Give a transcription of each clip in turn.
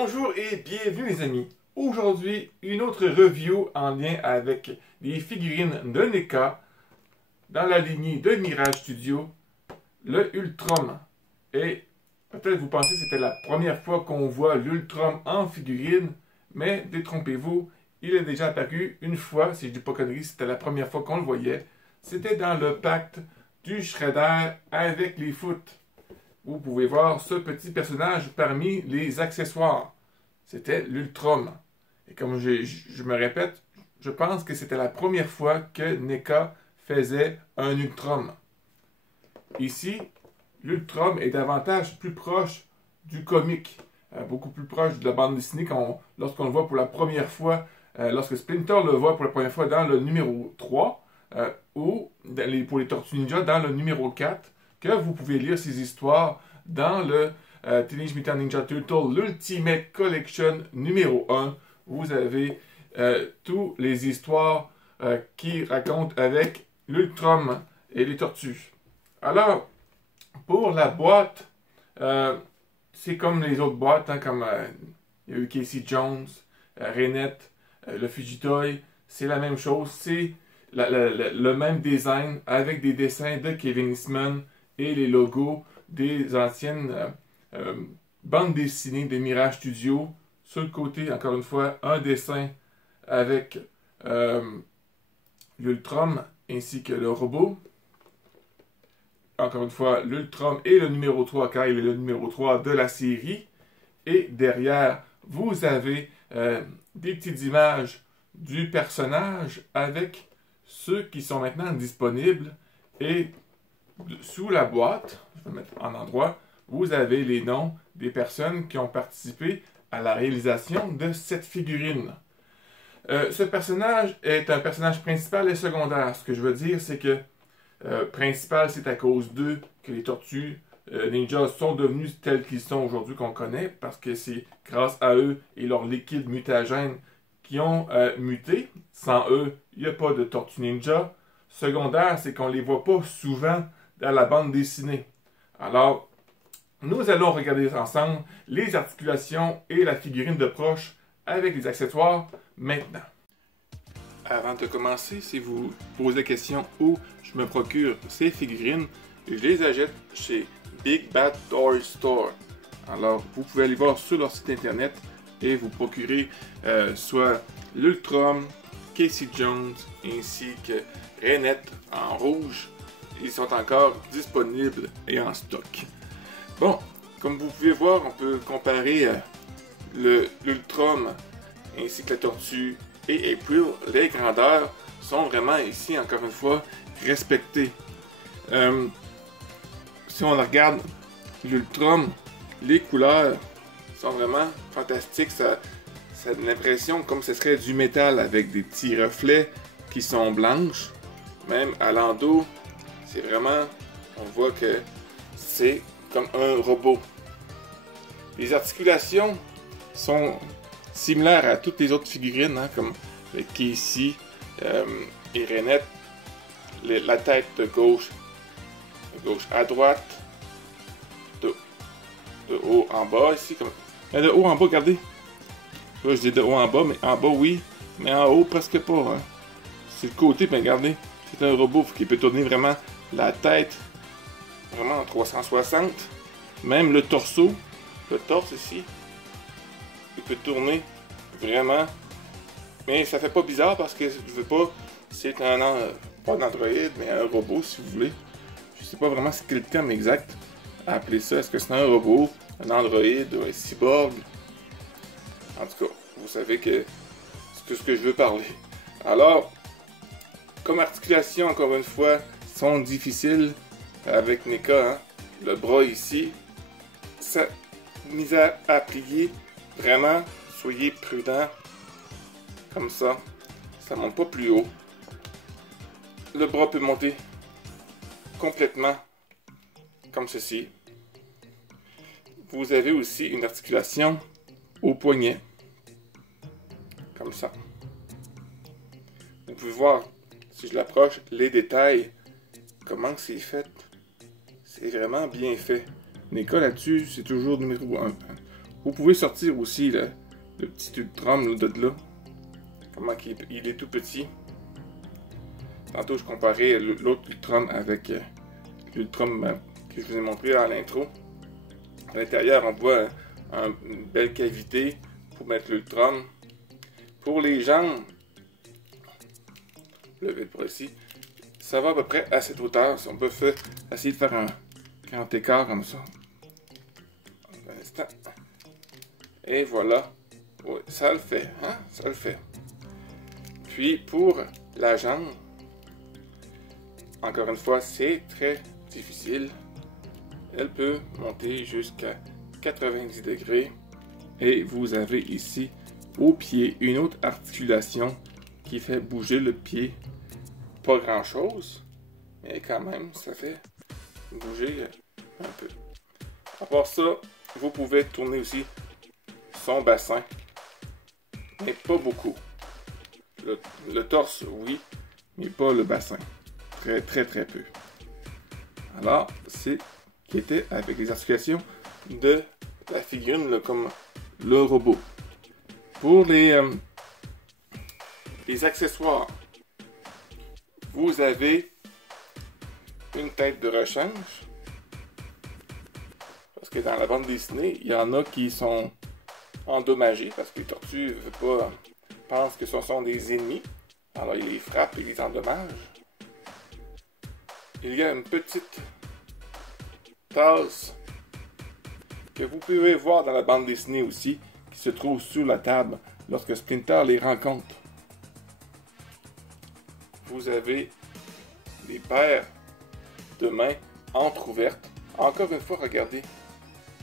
Bonjour et bienvenue les amis. Aujourd'hui, une autre review en lien avec les figurines de NECA dans la lignée de Mirage Studio, le Ultrum. Et peut-être vous pensez que c'était la première fois qu'on voit l'Ultrum en figurine, mais détrompez-vous, il est déjà apparu une fois, si je ne dis pas connerie, c'était la première fois qu'on le voyait. C'était dans le pacte du Shredder avec les foot. Vous pouvez voir ce petit personnage parmi les accessoires. C'était l'Ultrum. Et comme je me répète, je pense que c'était la première fois que NECA faisait un Ultrum. Ici, l'Ultrum est davantage plus proche du comique, beaucoup plus proche de la bande dessinée lorsqu'on le voit pour la première fois, lorsque Splinter le voit pour la première fois dans le numéro 3, ou pour les Tortues Ninja dans le numéro 4, que vous pouvez lire ces histoires dans le Teenage Mutant Ninja Turtle l'Ultimate Collection numéro 1. Vous avez toutes les histoires qui racontent avec l'Ultrum et les tortues. Alors, pour la boîte, c'est comme les autres boîtes, hein, comme il y a eu Casey Jones, Renette, le Fugitoy, c'est la même chose, c'est le même design avec des dessins de Kevin Eastman et les logos des anciennes bandes dessinées de Mirage Studio. Sur le côté, encore une fois, un dessin avec l'Ultrum ainsi que le robot. Encore une fois, l'Ultrum et le numéro 3, car il est le numéro 3 de la série. Et derrière, vous avez des petites images du personnage avec ceux qui sont maintenant disponibles. Et sous la boîte, je vais mettre en endroit, vous avez les noms des personnes qui ont participé à la réalisation de cette figurine. Ce personnage est un personnage principal et secondaire. Ce que je veux dire, c'est que principal, c'est à cause d'eux que les tortues ninja sont devenus tels qu'ils sont aujourd'hui, qu'on connaît, parce que c'est grâce à eux et leur liquide mutagène qui ont muté. Sans eux, il n'y a pas de tortues ninja. Secondaire, c'est qu'on ne les voit pas souvent dans la bande dessinée. Alors, nous allons regarder ensemble les articulations et la figurine de proche avec les accessoires maintenant. Avant de commencer, si vous posez la question où je me procure ces figurines, je les achète chez Big Bad Toy Store. Alors, vous pouvez aller voir sur leur site internet et vous procurer soit l'Ultrum, Casey Jones ainsi que Renette en rouge. Ils sont encore disponibles et en stock. Bon, comme vous pouvez voir, on peut comparer l'Ultrum ainsi que la tortue et April. Les grandeurs sont vraiment ici, encore une fois, respectées. Si on regarde l'Ultrum, les couleurs sont vraiment fantastiques. Ça a l'impression comme ce serait du métal avec des petits reflets qui sont blanches. Même à l'endos, c'est vraiment, on voit que c'est comme un robot. Les articulations sont similaires à toutes les autres figurines, hein, comme avec Casey et Renette. La tête de gauche à droite, de haut en bas ici. Mais de haut en bas, regardez. Là, je dis de haut en bas, mais en bas oui, mais en haut presque pas. Hein. C'est le côté, mais regardez, c'est un robot qui peut tourner vraiment la tête, vraiment en 360. Même le torse ici, il peut tourner vraiment. Mais ça fait pas bizarre parce que je veux pas, c'est pas un androïde, mais un robot si vous voulez. Je sais pas vraiment ce qu'est le terme exact à appeler ça. Est-ce que c'est un robot, un androïde ou un cyborg? En tout cas, vous savez que c'est tout ce que je veux parler. Alors, comme articulation, encore une fois, sont difficiles avec NECA. Hein? Le bras ici, ça mise à plier. Vraiment, soyez prudent. Comme ça monte pas plus haut. Le bras peut monter complètement comme ceci. Vous avez aussi une articulation au poignet. Comme ça. Vous pouvez voir, si je l'approche, les détails. Comment c'est fait. C'est vraiment bien fait. NECA là-dessus, c'est toujours numéro 1. Vous pouvez sortir aussi le petit Ultrum de là. Comment il est tout petit. Tantôt, je comparais l'autre Ultrum avec l'Ultrum que je vous ai montré à l'intro. À l'intérieur, on voit une belle cavité pour mettre l'Ultrum. Pour les jambes, le vide pour ici, ça va à peu près à cette hauteur. Si on peut essayer de faire un grand écart comme ça. Un instant. Et voilà. Oui, ça le fait, hein? Ça le fait. Puis pour la jambe, encore une fois, c'est très difficile. Elle peut monter jusqu'à 90 degrés. Et vous avez ici, au pied, une autre articulation qui fait bouger le pied. Pas grand chose, mais quand même, ça fait bouger un peu. À part ça, vous pouvez tourner aussi son bassin, mais pas beaucoup. Le torse, oui, mais pas le bassin. Très, très, très peu. Alors, c'est qui était avec les articulations de la figurine, là, comme le robot. Pour les accessoires, vous avez une tête de rechange. Parce que dans la bande dessinée, il y en a qui sont endommagés parce que les tortues pensent que ce sont des ennemis. Alors ils les frappent et les endommagent. Il y a une petite tasse que vous pouvez voir dans la bande dessinée aussi, qui se trouve sur la table lorsque Splinter les rencontre. Vous avez des paires de mains entrouvertes. Encore une fois, regardez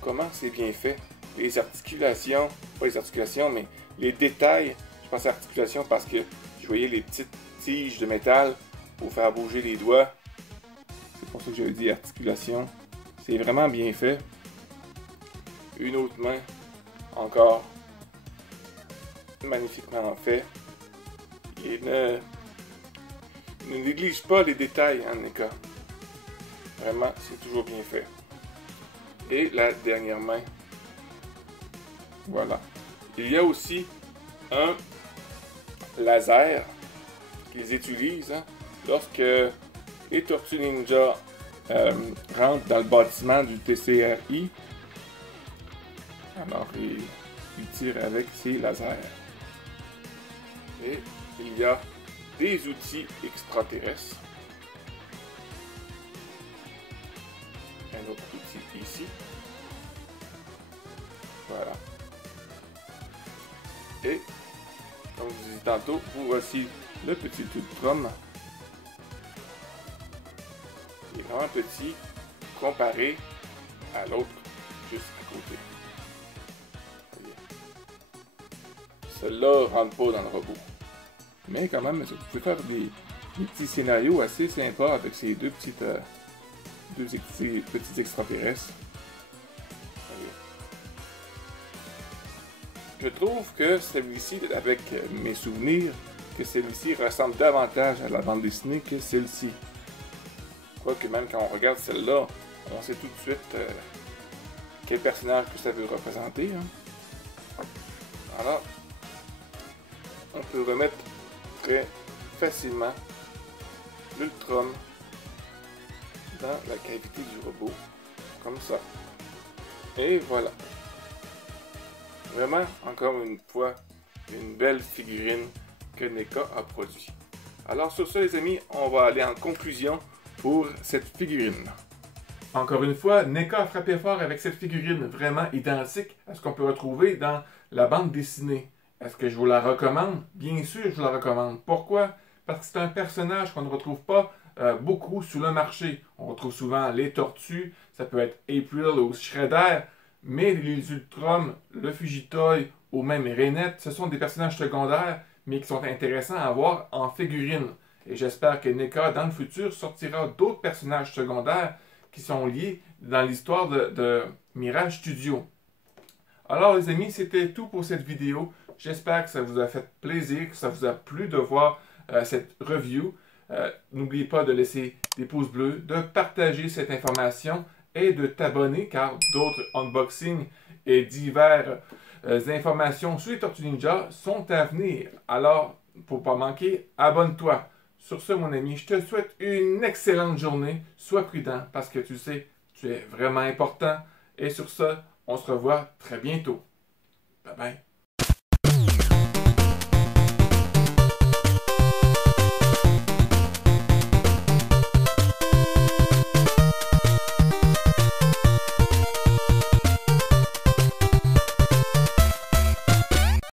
comment c'est bien fait. Les articulations, pas les articulations, mais les détails. Je pense à articulations parce que je voyais les petites tiges de métal pour faire bouger les doigts. C'est pour ça que j'avais dit articulation. C'est vraiment bien fait. Une autre main, encore magnifiquement fait. Et ne néglige pas les détails, hein, NECA. Vraiment, c'est toujours bien fait. Et la dernière main. Voilà. Il y a aussi un laser qu'ils utilisent lorsque les Tortues Ninja rentrent dans le bâtiment du TCRI. Alors, ils tirent avec ces lasers. Et il y a des outils extraterrestres. Un autre outil ici. Voilà. Et, comme je vous disais tantôt, vous voici le petit Ultrum. Il est vraiment petit comparé à l'autre juste à côté. Celui-là ne rentre pas dans le robot. Mais quand même, vous pouvez faire des petits scénarios assez sympas avec ces deux petits extraterrestres. Je trouve que celui-ci, avec mes souvenirs, que celui-ci ressemble davantage à la bande dessinée que celle-ci. Quoique même quand on regarde celle-là, on sait tout de suite quel personnage que ça veut représenter. Hein. Alors, on peut remettre très facilement l'Ultrum dans la cavité du robot, comme ça. Et voilà. Vraiment, encore une fois, une belle figurine que NECA a produit. Alors sur ce les amis, on va aller en conclusion pour cette figurine. Encore une fois, NECA a frappé fort avec cette figurine vraiment identique à ce qu'on peut retrouver dans la bande dessinée. Est-ce que je vous la recommande? Bien sûr, je vous la recommande. Pourquoi? Parce que c'est un personnage qu'on ne retrouve pas beaucoup sur le marché. On retrouve souvent les tortues, ça peut être April ou Shredder, mais les Ultrum, le Fugitoy ou même Rainette, ce sont des personnages secondaires, mais qui sont intéressants à voir en figurine. Et j'espère que NECA, dans le futur, sortira d'autres personnages secondaires qui sont liés dans l'histoire de Mirage Studio. Alors les amis, c'était tout pour cette vidéo. J'espère que ça vous a fait plaisir, que ça vous a plu de voir cette review. N'oubliez pas de laisser des pouces bleus, de partager cette information et de t'abonner car d'autres unboxings et diverses informations sur les Tortues Ninja sont à venir. Alors, pour pas manquer, abonne-toi. Sur ce, mon ami, je te souhaite une excellente journée. Sois prudent parce que tu sais, tu es vraiment important. Et sur ce, on se revoit très bientôt. Bye bye.